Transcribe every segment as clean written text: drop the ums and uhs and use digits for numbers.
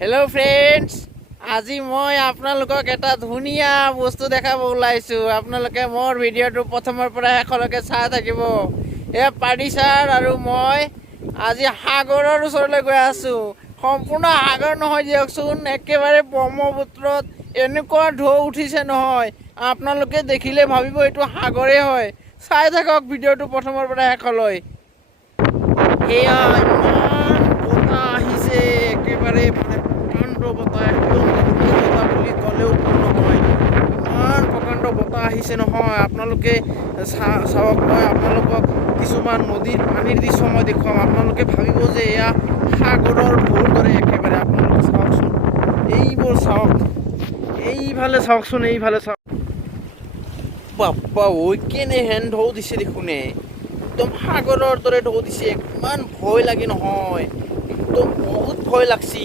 Hello' friends, আজি মই আপোনালোকক এটা ধুনীয়া বস্তু দেখাব ওলাইছোঁ। আপোনালোকে মোৰ ভিডিঅ'টো প্ৰথমৰ পৰা শেষলৈকে চাই থাকিব। এয়া পাৰিছাৰ আৰু মই আজি সাগৰৰ ওচৰলৈ গৈ আছোঁ। সম্পূৰ্ণ সাগৰ নহয় দিয়কচোন, একেবাৰে ব্ৰহ্মপুত্ৰত এনেকুৱা ঢৌ উঠিছে নহয়, আপোনালোকে দেখিলে ভাবিব এইটো সাগৰেই হয়। চাই থাকক ভিডিঅ'টো প্ৰথমৰ পৰা শেষলৈ। এয়া ইমান বতাহ আহিছে, একেবাৰে প্ৰকাণ্ড বতাহ, একদম বতাহ বুলি ক'লেও ভুল নহয়। ইমান প্ৰকাণ্ড বতাহ আহিছে নহয়, আপোনালোকে চাওক। মই আপোনালোকক কিছুমান নদীৰ পানীৰ দৃশ্য মই দেখুৱাম। আপোনালোকে ভাবিব যে এয়া সাগৰৰ ঢৌৰ দৰে একেবাৰে। আপোনালোকে চাওকচোন, এইবোৰ চাওক, এইফালে চাওকচোন, এইফালে চাওক। বাপ্পা ঐ, কেনেহেন ঢৌ দিছে দেখোনে, একদম সাগৰৰ দৰে ঢৌ দিছে। ইমান ভয় লাগে নহয়, একদম বহুত ভয় লাগছি।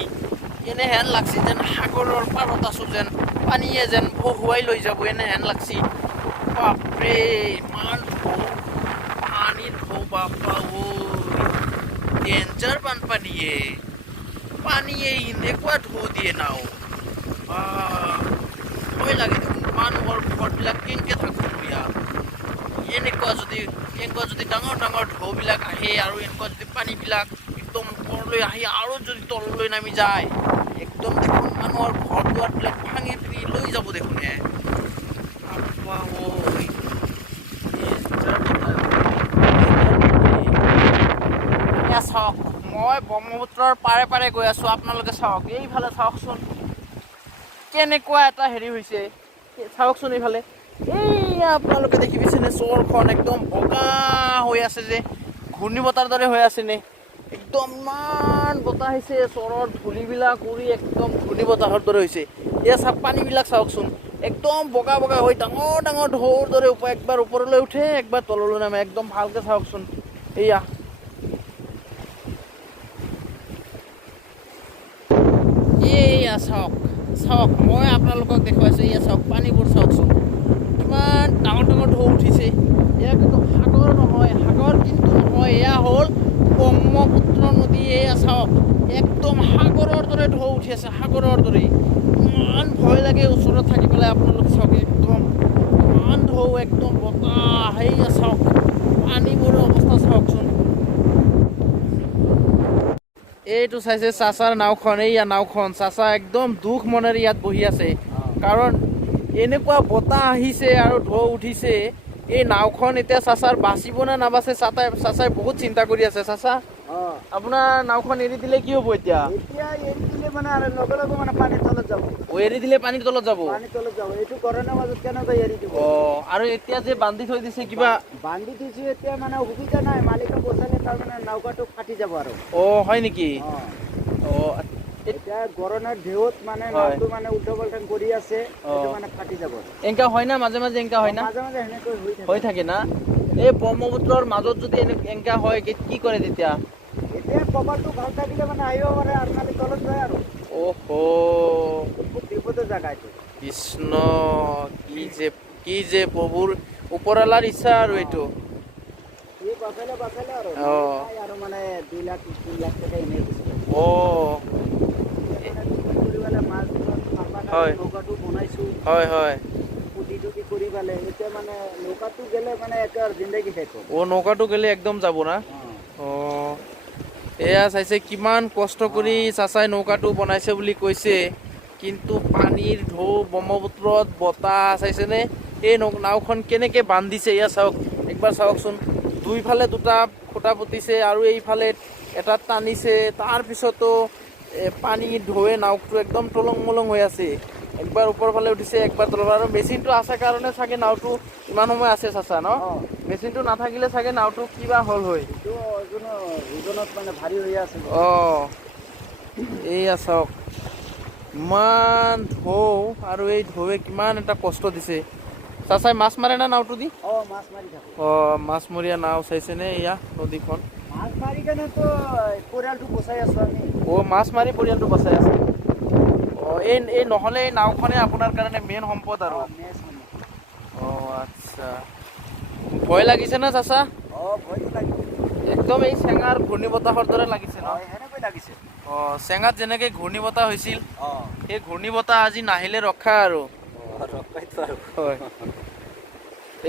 এনেহেন লাগছি যেন সাগৰৰ পাৰত আছো, যেন পানীয়ে যেন বহুৱাই লৈ যাব, এনেহেন লাগছি। বাপৰে, ইমান ঢৌ, পানীৰ ঢৌ, বাপ্পা ঐ, ডেঞ্জাৰ বানপানীয়ে, পানীয়ে এনেকুৱা ঢৌ দিয়ে নাও। ভয় লাগে দেখোন, মানুহৰ ঘৰবিলাক কেনেকৈ থাকিব ইয়াত। এনেকুৱা যদি ডাঙৰ ডাঙৰ ঢৌবিলাক আহে আৰু এনেকুৱা যদি পানীবিলাক একদম ওপৰলৈ আহি আৰু যদি তললৈ নামি যায়, একদম দেখোন মানুহৰ ঘৰ দুৱাৰবিলাক ভাঙি পিনি লৈ যাব দেখোন। চাওক, মই ব্ৰহ্মপুত্ৰৰ পাৰে পাৰে গৈ আছো। আপোনালোকে চাওক, এইফালে চাওকচোন, কেনেকুৱা এটা হেৰি হৈছে। চাওকচোন এইফালে, এই আপোনালোকে দেখি পাইছেনে, চৰখন একদম বগা হৈ আছে যে, ঘূৰ্ণী বতাহৰ দৰে হৈ আছেনে। একদম ইমান বতাহ আহিছে, চৰৰ ধূলিবিলাক উৰি একদম ঘূৰ্ণী বতাহৰ দৰে হৈছে। এয়া চাওক, পানীবিলাক চাওকচোন, একদম বগা বগা হৈ ডাঙৰ ডাঙৰ ঢৌৰ দৰে একবাৰ ওপৰলৈ উঠে, একবাৰ তললৈ নামে। একদম ভালকে চাওকচোন, এয়া এয়া চাওক, চাওক, মই আপোনালোকক দেখুৱাইছোঁ। এয়া চাওক, পানীবোৰ চাওকচোন, কিমান ডাঙৰ ডাঙৰ ঢৌ উঠিছে। এয়া কিন্তু সাগৰ নহয়, সাগৰ কিন্তু নহয়, এয়া হ'ল ব্ৰহ্মপুত্ৰ নদী। এয়া চাওক, একদম সাগৰৰ দৰে ঢৌ উঠি আছে, সাগৰৰ দৰে। ইমান ভয় লাগে ওচৰত থাকি পেলাই। আপোনালোকে চাওক, একদম ইমান ঢৌ, একদম বতাহ। এয়া চাওক, পানীবোৰৰ অৱস্থা চাওকচোন। এইটো চাইছে চাচাৰ নাওখন, এইয়া নাওখন। চাচা একদম দুখ মনেৰে ইয়াত বহি আছে, কাৰণ এনেকুৱা বতাহ আহিছে আৰু ঢৌ উঠিছে। এই নাওখন এতিয়া চাচাৰ বাচিব নে নাবাচে, চাচাই বহুত চিন্তা কৰি আছে। চাচা, আপোনাৰ নাওখন এৰি দিলে কি হ'ব এতিয়া? এৰি দিলে মানে আৰু লগে লগে মানে পানীৰ তলত যাব। এৰি দিলে পানীৰ তলত যাব? পানীৰ তলত যাব। এইটো গৰমৰ মাজত কেনেকৈ এৰি দিব? আৰু এতিয়া যে বান্ধি থৈ দিছে কিবা? বান্ধি দিছো, এতিয়া মানে সুবিধা নাই। মালিকে বচালে তাৰমানে নৌকাটো ফাটি যাব আৰু। হয় নেকি? এতিয়া গৰমৰ ঢেউত মানে নাওটো মানে উল্টা পাল্টা কৰি আছে, সেইটো মানে ফাটি যাব। এনেকা হয় না, মাজে মাজে এনেকা হয় না? মাজে মাজে সেনেকৈ হৈ থাকে না। এই ব্ৰহ্মপুত্ৰৰ মাজত যদি এনেকা হয়, কি কৰে তেতিয়া? এতিয়া কপালটো ভাল থাকিলে মানে আহিব পাৰে, আৰু খালি তলত যায় আৰু। বিপদৰ জাগা এইটো। কৃষ্ণ, কি যে প্ৰভুৰ ওপৰৱালাৰ ইচ্ছা আৰু এইটো। বাচালে আৰু আৰু মানে 2 লাখ 3 লাখ টকা এনেই গৈছে। হয় নৌকাটো বনাইছো, হয় হয়। পুতি টুটি কৰি পালে, এতিয়া মানে নৌকাটো গেলে মানে একেবাৰে জিন্দগী শেষ হ'ব। নৌকাটো গেলে একদম যাব না। এয়া চাইছে, কিমান কষ্ট কৰি চাচাই নৌকাটো বনাইছে বুলি কৈছে, কিন্তু পানীৰ ঢৌ, ব্ৰহ্মপুত্ৰত বতাহ চাইছেনে, এই নাওখন কেনেকে বান্ধিছে। এয়া চাওক, একবাৰ চাওকচোন, দুইফালে 2টা খুঁটা পুতিছে আৰু এইফালে এটা টানিছে। তাৰপিছতো পানীৰ ঢৌৱে নাওটো একদম টলং মলং হৈ আছে। একবাৰ ওপৰ ফালে উঠিছে, একবাৰ তলৰ। আৰু মেচিনটো আছে কাৰণে চাগে নাওটো ইমান সময় আছে চাচা ন? মেচিনটো নাথাকিলে চাগে নাওটো কিবা হ'ল হয়। মানে ভাৰী হৈ আছে। এইয়া চাওক, ইমান ঢৌ, আৰু এই ঢৌৱে কিমান এটা কষ্ট দিছে। চাচাই মাছ মাৰে না নাওটো দি? মাছ মাৰি থাকো। মাছমৰীয়া নাও চাইছেনে, এয়া নদীখন। মাছ মাৰি কেনেতো পৰিয়ালটো বচাই আছো আমি। মাছ মাৰি পৰিয়ালটো বচাই আছে। এই নহ'লে এই নাওখনে আপোনাৰ কাৰণে মেইন সম্পদ আৰু। আচ্ছা, ভয় লাগিছে না চাচা? ভয়তো লাগিব। একদম এই চেঙাৰ ঘূৰ্ণী বতাহৰ দৰে লাগিছে ন? সেনেকৈ লাগিছে। চেঙাত যেনেকে ঘূৰ্ণী বতাহ হৈছিল সেই ঘূৰ্ণী বতাহ আজি নাহিলে ৰক্ষা আৰু। হয়,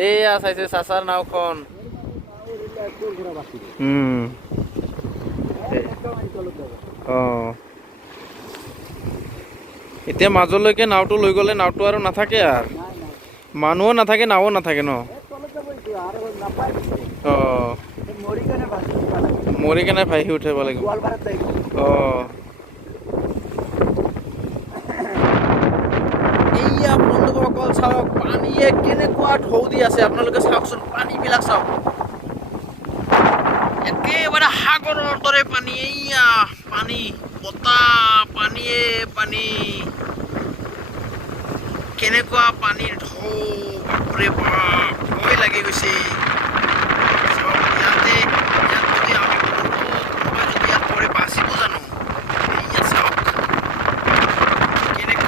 এয়া চাইছে চাচাৰ নাওখন। এতিয়া মাজলৈকে নাওটো লৈ গ'লে নাওটো আৰু নাথাকে আৰু মানুহো নাথাকে, নাও নাথাকে ন? মৰি কেনে ভাহি উঠিব লাগিব। এইয়া বন্ধুসকল চাওক, পানীয়ে কেনেকুৱা ঢৌ দি আছে আপোনালোকে চাওকচোন, পানীবিলাক চাওক একেবাৰে সাগৰৰ দৰে পানী। এইয়া পানী, বতাহ, পানীয়ে পানী, কেনেকুৱা পানীৰ ঢৌ, বাপৰে বাপ, ভয় লাগি গৈছে। ইয়াত যদি আমি কোনোবা যদি ইয়াত পৰি বাচিব জানো? এইয়া চাওক কেনেকৈ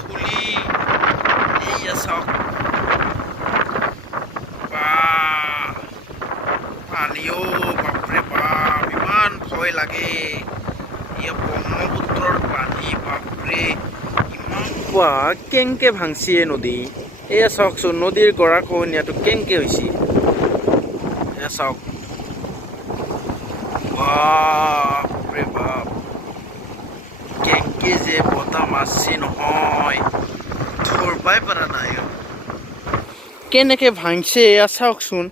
ধূলি, এইয়া চাওক পানীও, বাপৰে বাপ, ইমান ভয় লাগে। এয়া ব্ৰহ্মপুত্ৰৰ পানী, বাপৰে ইমান কেংকে ভাংছি নদী। এয়া চাওকচোন নদীৰ গৰাখহনীয়াটো কেংকে হৈছে। এয়া চাওক, বাপৰে বাপ, কেংকে যে বতাহ মাৰছি নহয়, ধৰবাই পৰা নাই। কেনেকে ভাংছে এয়া চাওকচোন,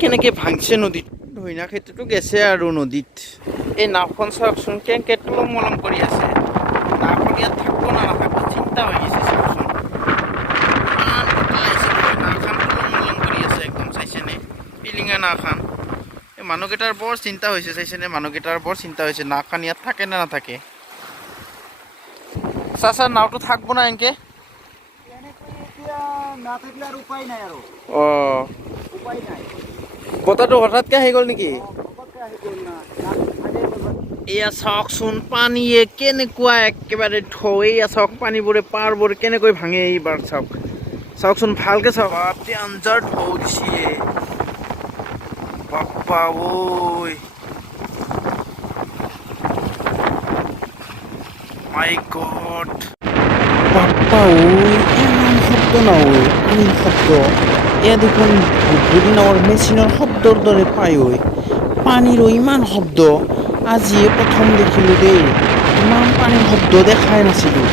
কেনেকে ভাংছে নদীত। ধইনা খেতিটো গেছে আৰু নদীত। এই নাওখন চাওকচোন কেনেকে টলম মলম কৰি আছে। নাওখন ইয়াত থাকিব না নাথাকিব চিন্তা হৈ গৈছে চাওকচোন। ইমান বতাহ আহিছে নহয়, নাওখন টলম মলম কৰি আছে একদম, চাইছেনে? পিলিঙা নাওখন। এই মানুহকেইটাৰ বৰ চিন্তা হৈছে, চাইছেনে? মানুহকেইটাৰ বৰ চিন্তা হৈছে, নাওখন ইয়াত থাকে নে নাথাকে। চাচা নাওটো থাকব না এনেকে? বতাহটো হঠাৎকে আহি গ'ল নেকি? এয়া চাওকচোন পানীয়ে কেনেকুৱা একেবাৰে ঢৌ। এয়া চাওক পানীবোৰে পাৰবোৰে কেনেকৈ ভাঙে এইবাৰ চাওক, চাওকচোন ভালকে চাওক। আঞ্জাৰ ঢৌ দিছে বাপ্পা ঐ, মাই গড, বাপ্পা ঐ, ইমান শব্দ নহয়, পানীৰ শব্দ। এয়া দেখোন বুদ্ধি নাৱৰ মেচিনৰ শব্দৰ দৰে পায় ঐ। পানীৰো ইমান শব্দ আজিয়ে প্ৰথম দেখিলোঁ দেই, ইমান পানীৰ শব্দ দেখাই নাছিলোঁ।